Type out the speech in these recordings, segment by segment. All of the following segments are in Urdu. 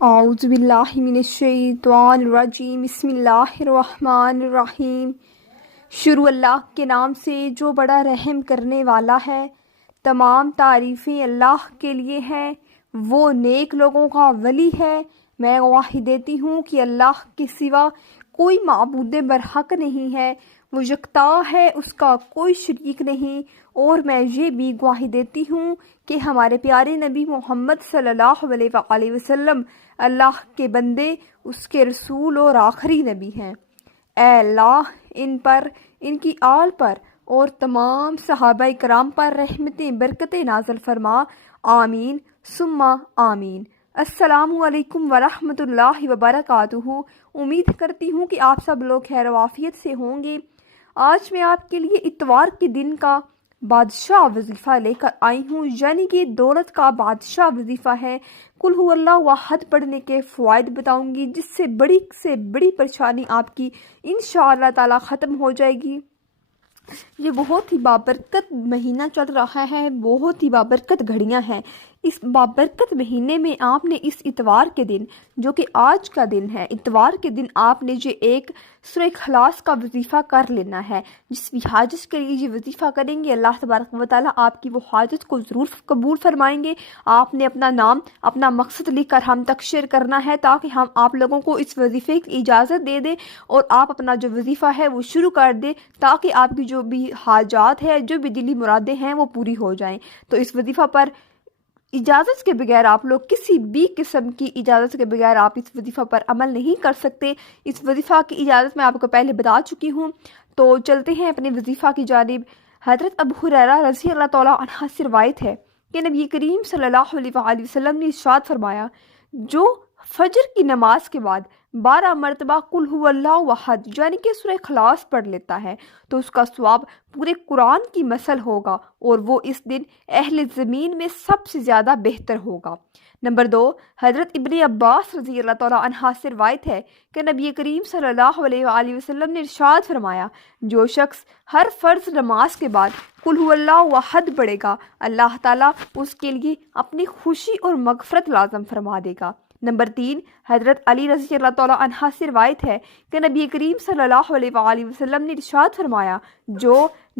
اعوذ باللہ من الشیطان الرجیم بسم اللہ الرحمن الرحیم۔ شروع اللہ کے نام سے جو بڑا رحم کرنے والا ہے۔ تمام تعریفیں اللہ کے لیے ہیں، وہ نیک لوگوں کا ولی ہے۔ میں گواہی دیتی ہوں کہ اللہ کے سوا کوئی معبود برحق نہیں ہے، وہ یکتا ہے، اس کا کوئی شریک نہیں۔ اور میں یہ بھی گواہی دیتی ہوں کہ ہمارے پیارے نبی محمد صلی اللہ علیہ وآلہ وسلم اللہ کے بندے، اس کے رسول اور آخری نبی ہیں۔ اے اللہ ان پر، ان کی آل پر اور تمام صحابہ کرام پر رحمتیں برکتیں نازل فرما، آمین ثم آمین۔ السلام علیکم ورحمۃ اللہ وبرکاتہ۔ امید کرتی ہوں کہ آپ سب لوگ خیر و عافیت سے ہوں گے۔ آج میں آپ کے لیے اتوار کے دن کا بادشاہ وظیفہ لے کر آئی ہوں، یعنی کہ دولت کا بادشاہ وظیفہ ہے۔ قل هو اللہ احد پڑھنے کے فوائد بتاؤں گی، جس سے بڑی پریشانی آپ کی انشاءاللہ تعالی ختم ہو جائے گی۔ یہ بہت ہی بابرکت مہینہ چل رہا ہے، بہت ہی بابرکت گھڑیاں ہیں۔ اس بابرکت مہینے میں آپ نے اس اتوار کے دن، جو کہ آج کا دن ہے، اتوار کے دن آپ نے جو ایک سورہ اخلاص کا وظیفہ کر لینا ہے۔ جس بھی حاجت کے لیے یہ وظیفہ کریں گے، اللہ تبارک و تعالیٰ آپ کی وہ حاجت کو ضرور قبول فرمائیں گے۔ آپ نے اپنا نام، اپنا مقصد لکھ کر ہم تک شیئر کرنا ہے، تاکہ ہم آپ لوگوں کو اس وظیفے کی اجازت دے دیں اور آپ اپنا جو وظیفہ ہے وہ شروع کر دیں، تاکہ آپ کی جو بھی حاجات ہے، جو بھی دلی مرادیں ہیں، وہ پوری ہو جائیں۔ تو اس وظیفہ پر اجازت کے بغیر، آپ لوگ کسی بھی قسم کی اجازت کے بغیر آپ اس وظیفہ پر عمل نہیں کر سکتے۔ اس وظیفہ کی اجازت میں آپ کو پہلے بتا چکی ہوں۔ تو چلتے ہیں اپنے وظیفہ کی جانب۔ حضرت ابو ہریرہ رضی اللہ تعالیٰ عنہ سے روایت ہے کہ نبی کریم صلی اللہ علیہ وآلہ وسلم نے ارشاد فرمایا، جو فجر کی نماز کے بعد 12 مرتبہ قل هو اللہ احد یعنی کہ سورہ اخلاص پڑھ لیتا ہے، تو اس کا ثواب پورے قرآن کی مثل ہوگا، اور وہ اس دن اہل زمین میں سب سے زیادہ بہتر ہوگا۔ نمبر 2، حضرت ابن عباس رضی اللہ تعالیٰ عنہ سے روایت ہے کہ نبی کریم صلی اللہ علیہ وآلہ وسلم نے ارشاد فرمایا، جو شخص ہر فرض نماز کے بعد قل هو اللہ احد پڑھے گا، اللہ تعالیٰ اس کے لیے اپنی خوشی اور مغفرت لازم فرما دے گا۔ نمبر 3، حضرت علی رضی اللہ تعالیٰ عنہ سے روایت ہے کہ نبی کریم صلی اللہ علیہ وآلہ وسلم نے ارشاد فرمایا، جو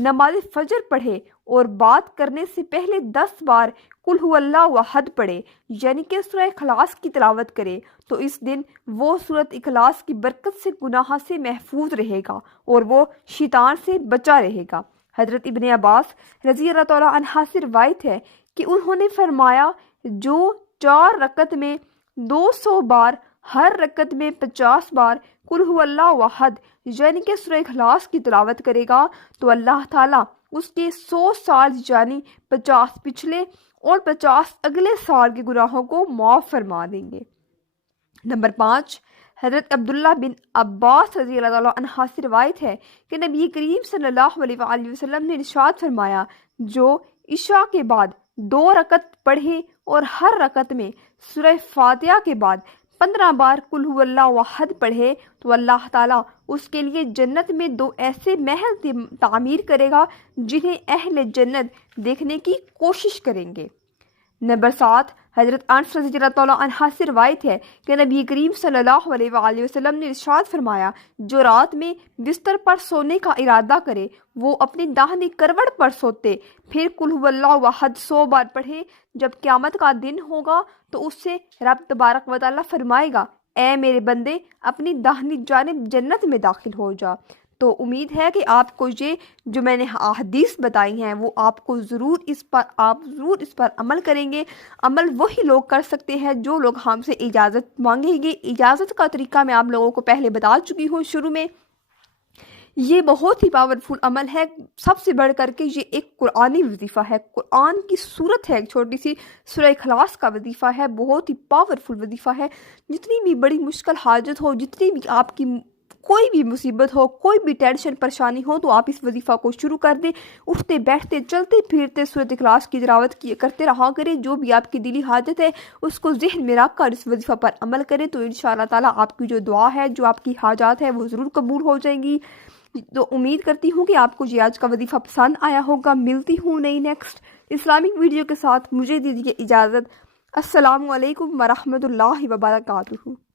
نماز فجر پڑھے اور بات کرنے سے پہلے 10 بار قل هو اللہ احد پڑھے، یعنی کہ سورہ اخلاص کی تلاوت کرے، تو اس دن وہ سورۃ اخلاص کی برکت سے گناہ سے محفوظ رہے گا اور وہ شیطان سے بچا رہے گا۔ حضرت ابن عباس رضی اللہ تعالیٰ عنہ سے روایت ہے کہ انہوں نے فرمایا، جو 4 رکعت میں 200 بار، ہر رکعت میں 50 بار قل هو اللہ احد یعنی کہ سورہ اخلاص کی تلاوت کرے گا، تو اللہ تعالیٰ اس کے 100 سال یعنی 50 پچھلے اور 50 اگلے سال کے گناہوں کو معاف فرما دیں گے۔ نمبر 5، حضرت عبداللہ بن عباس رضی اللہ تعالیٰ عنہ سے روایت ہے کہ نبی کریم صلی اللہ علیہ وآلہ وسلم نے ارشاد فرمایا، جو عشاء کے بعد 2 رکعت پڑھے اور ہر رکعت میں سورہ فاتحہ کے بعد 15 بار قل هو اللہ احد پڑھے، تو اللہ تعالیٰ اس کے لیے جنت میں 2 ایسے محل تعمیر کرے گا جنہیں اہل جنت دیکھنے کی کوشش کریں گے۔ نمبر 7، حضرت انس رضی اللہ تعالیٰ عنہ سے روایت ہے کہ نبی کریم صلی اللہ علیہ وآلہ وسلم نے ارشاد فرمایا، جو رات میں بستر پر سونے کا ارادہ کرے، وہ اپنی داہنی کروٹ پر سوتے، پھر قل هو اللہ احد 100 بار پڑھے، جب قیامت کا دن ہوگا تو اس سے رب تبارک و تعالیٰ فرمائے گا، اے میرے بندے، اپنی داہنی جانب جنت میں داخل ہو جا۔ تو امید ہے کہ آپ کو یہ جو میں نے احادیث بتائی ہیں، وہ آپ ضرور اس پر عمل کریں گے۔ عمل وہی لوگ کر سکتے ہیں جو لوگ ہم سے اجازت مانگیں گے۔ اجازت کا طریقہ میں آپ لوگوں کو پہلے بتا چکی ہوں شروع میں۔ یہ بہت ہی پاورفل عمل ہے، سب سے بڑھ کر کے یہ ایک قرآنی وظیفہ ہے، قرآن کی صورت ہے، ایک چھوٹی سی سورہ اخلاص کا وظیفہ ہے، بہت ہی پاورفل وظیفہ ہے۔ جتنی بھی بڑی مشکل حاجت ہو، جتنی بھی آپ کی کوئی بھی مصیبت ہو، کوئی بھی ٹینشن پریشانی ہو، تو آپ اس وظیفہ کو شروع کر دیں۔ اٹھتے بیٹھتے چلتے پھرتے سورۃ اخلاص کی تلاوت کرتے رہا کریں۔ جو بھی آپ کی دلی حاجت ہے اس کو ذہن میں رکھ کر اس وظیفہ پر عمل کریں، تو انشاءاللہ تعالیٰ آپ کی جو دعا ہے، جو آپ کی حاجات ہے، وہ ضرور قبول ہو جائیں گی۔ تو امید کرتی ہوں کہ آپ کو یہ آج کا وظیفہ پسند آیا ہوگا۔ ملتی ہوں نئی نیکسٹ اسلامک ویڈیو کے ساتھ، مجھے دیجیے اجازت۔ السلام علیکم ورحمۃ اللہ وبرکاتہ۔